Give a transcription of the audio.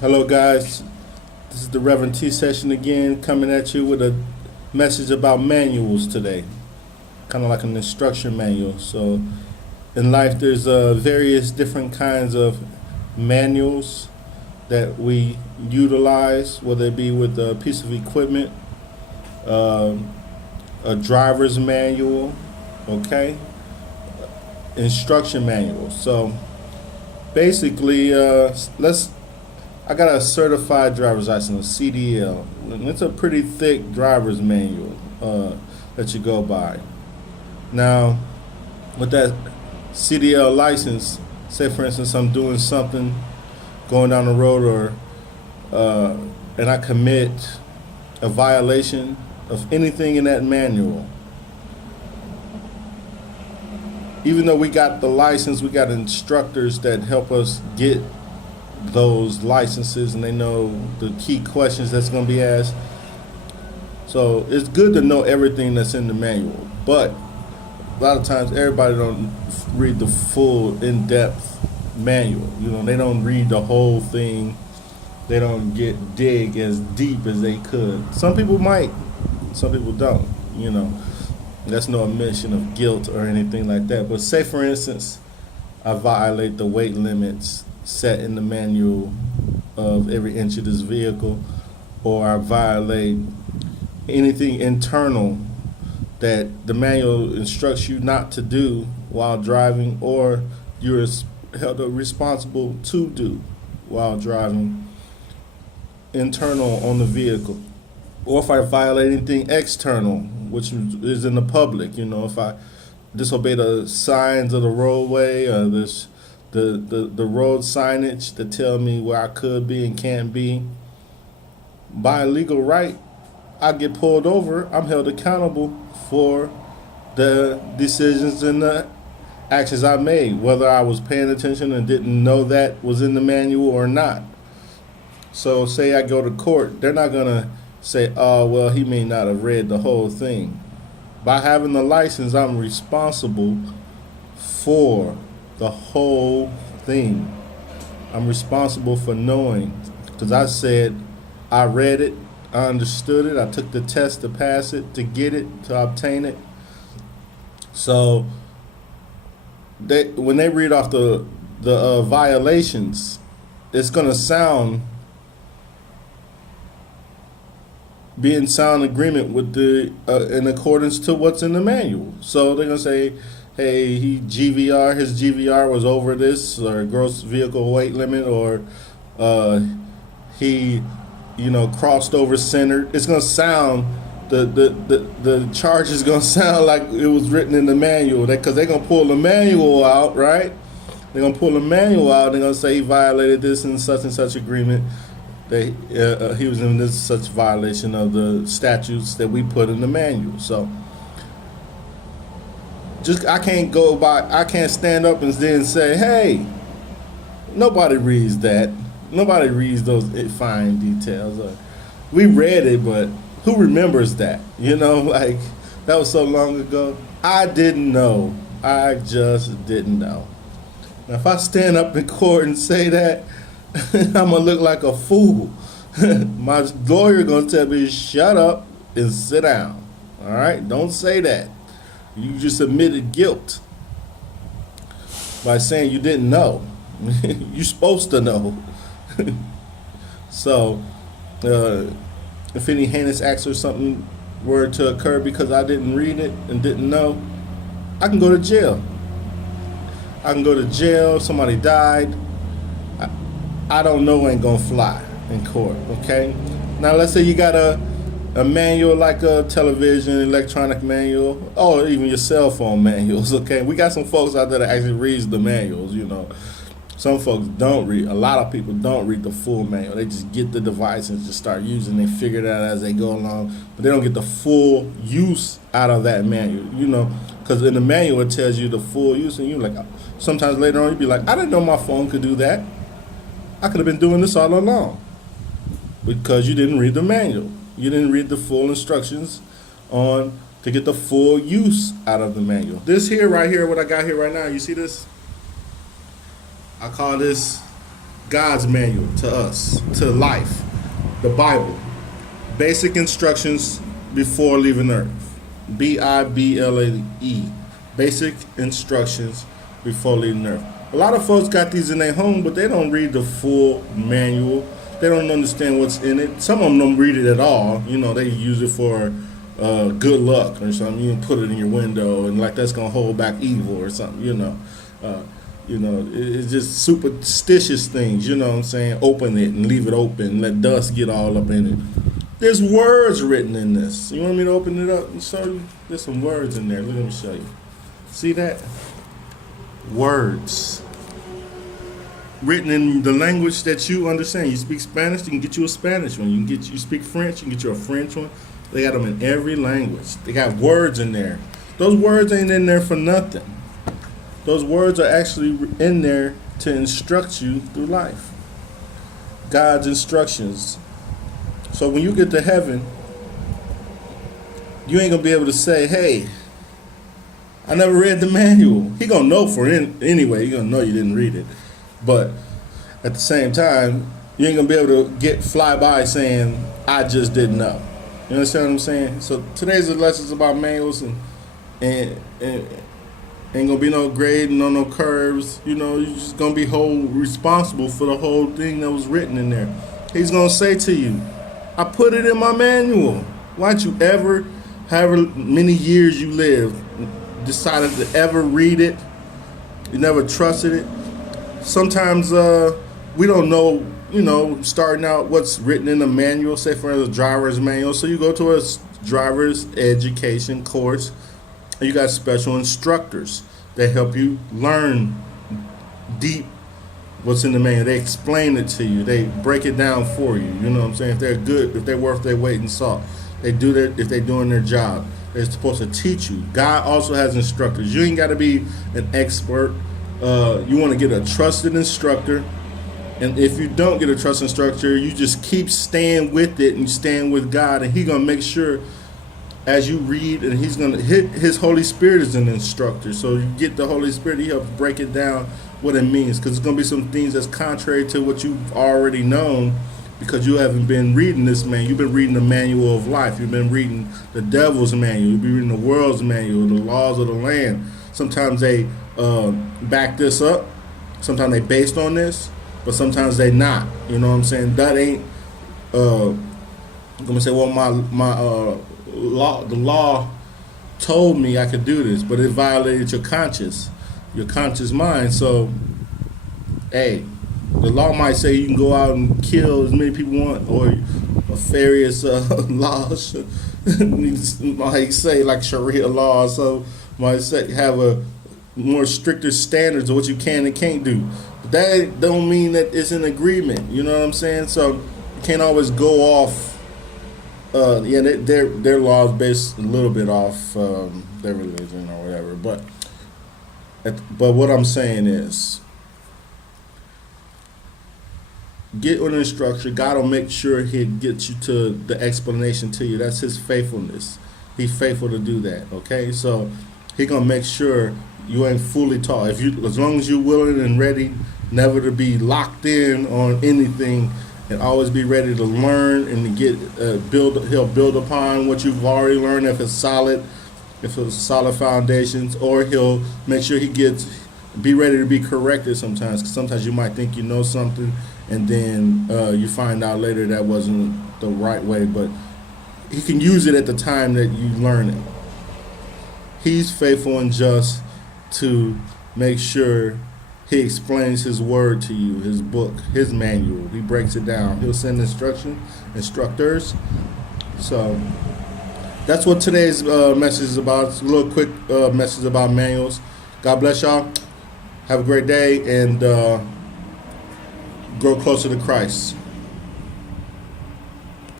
Hello, guys. This is the Reverend T session again, coming at you with a message about manuals today, kind of like an instruction manual. So, in life, there's various different kinds of manuals that we utilize, whether it be with a piece of equipment, um, a driver's manual, okay, instruction manual. So, basically, let's I got a certified driver's license, a CDL. And it's a pretty thick driver's manual that you go by. Now, with that CDL license, say for instance I'm doing something, going down the road, and I commit a violation of anything in that manual. Even though we got the license, we got instructors that help us get those licenses, and they know the key questions that's going to be asked. So it's good to know everything that's in the manual, but a lot of times everybody don't read the full in-depth manual. They don't read the whole thing. They don't dig as deep as they could. Some people might, some people don't. That's no admission of guilt or anything like that. But say for instance I violate the weight limits set in the manual of every inch of this vehicle, or I violate anything internal that the manual instructs you not to do while driving, or you're held responsible to do while driving, internal on the vehicle. Or if I violate anything external, which is in the public, if I disobey the signs of the roadway, or the road signage that tell me where I could be and can't be, by legal right, I get pulled over. I'm held accountable for the decisions and the actions I made, whether I was paying attention and didn't know that was in the manual or not. So say I go to court, they're not gonna say, oh, well, he may not have read the whole thing. By having the license, I'm responsible for the whole thing. I'm responsible for knowing, because I said I read it, I understood it, I took the test to pass it, to get it, to obtain it. So when they read off the violations, it's going to sound be in sound agreement with in accordance to what's in the manual. So they're going to say, hey, his GVR was over this, or gross vehicle weight limit, or he, crossed over centered. It's gonna sound, the charge is gonna sound like it was written in the manual. Because they're gonna pull the manual out, right? They're gonna pull the manual out. They're gonna say he violated this and such agreement. He was in this such violation of the statutes that we put in the manual. So. I can't stand up and then say, hey, nobody reads that. Nobody reads those fine details. We read it, but who remembers that? Like, that was so long ago. I didn't know. I just didn't know. Now, if I stand up in court and say that, I'm going to look like a fool. My lawyer going to tell me, shut up and sit down. All right? Don't say that. You just admitted guilt by saying you didn't know. You're supposed to know. So, if any heinous acts or something were to occur because I didn't read it and didn't know, I can go to jail. Somebody died. I don't know ain't gonna fly in court, okay? Now, let's say you got a manual like a television, electronic manual, or even your cell phone manuals, okay? We got some folks out there that actually reads the manuals, Some folks don't read. A lot of people don't read the full manual. They just get the device and just start using it. They figure it out as they go along, but they don't get the full use out of that manual, because in the manual it tells you the full use, and you like, sometimes later on you'd be like, I didn't know my phone could do that. I could have been doing this all along, because you didn't read the manual. You didn't read the full instructions to get the full use out of the manual. This here, right here, what I got here right now, you see this? I call this God's manual to us, to life, the Bible. Basic instructions before leaving Earth. Bible. Basic instructions before leaving Earth. A lot of folks got these in their home, but they don't read the full manual. They don't understand what's in it. Some of them don't read it at all. You know, they use it for good luck or something. You can put it in your window and like that's gonna hold back evil or something. It's just superstitious things. You know what I'm saying? Open it and leave it open. Let dust get all up in it. There's words written in this. You want me to open it up and show you? There's some words in there. Let me show you. See that? Words written in the language that you understand. You speak Spanish, you can get you a Spanish one. You speak French, you can get you a French one. They got them in every language. They got words in there. Those words ain't in there for nothing. Those words are actually in there to instruct you through life. God's instructions. So when you get to heaven, you ain't gonna be able to say, "Hey, I never read the manual." He gonna know anyway. He gonna know you didn't read it. But at the same time, you ain't gonna be able to fly by saying, "I just didn't know." You understand what I'm saying? So today's lessons about manuals and ain't gonna be no grade, no curves. You know, you're just gonna be responsible for the whole thing that was written in there. He's gonna say to you, "I put it in my manual." Why don't you ever, however many years you live, decided to ever read it? You never trusted it. Sometimes we don't know, starting out what's written in a manual, say for a driver's manual. So you go to a driver's education course, and you got special instructors that help you learn deep what's in the manual. They explain it to you. They break it down for you. You know what I'm saying? If they're good, if they're worth their weight in salt, they do that. If they're doing their job, they're supposed to teach you. God also has instructors. You ain't got to be an expert. You want to get a trusted instructor, and if you don't get a trusted instructor, you just keep staying with it and staying with God, and He's gonna make sure as you read, and He's gonna His Holy Spirit is an instructor. So you get the Holy Spirit, He helps break it down what it means, because it's gonna be some things that's contrary to what you've already known, because you haven't been reading this man. You've been reading the manual of life. You've been reading the devil's manual. You've been reading the world's manual, the laws of the land. Sometimes they back this up. Sometimes they based on this, but sometimes they not. You know what I'm saying? That ain't. I'm gonna say, well, the law told me I could do this, but it violated your conscious mind. So, hey, the law might say you can go out and kill as many people you want, or various laws might say, like Sharia law, so might say have a more stricter standards of what you can and can't do. But that don't mean that it's an agreement. You know what I'm saying? So you can't always go off. Their laws based a little bit off their religion or whatever. But what I'm saying is, get an instructor. God will make sure He gets you to the explanation to you. That's His faithfulness. He's faithful to do that. Okay, so He gonna make sure you ain't fully taught. As long as you're willing and ready, never to be locked in on anything, and always be ready to learn and to get He'll build upon what you've already learned if it's solid foundations, or He'll make sure be ready to be corrected sometimes. 'Cause sometimes you might think you know something, and then you find out later that wasn't the right way. But He can use it at the time that you learn it. He's faithful and just to make sure He explains His word to you, His book, His manual. He breaks it down. He'll send instructors. So that's what today's message is about. It's a little quick message about manuals. God bless y'all. Have a great day, and grow closer to Christ.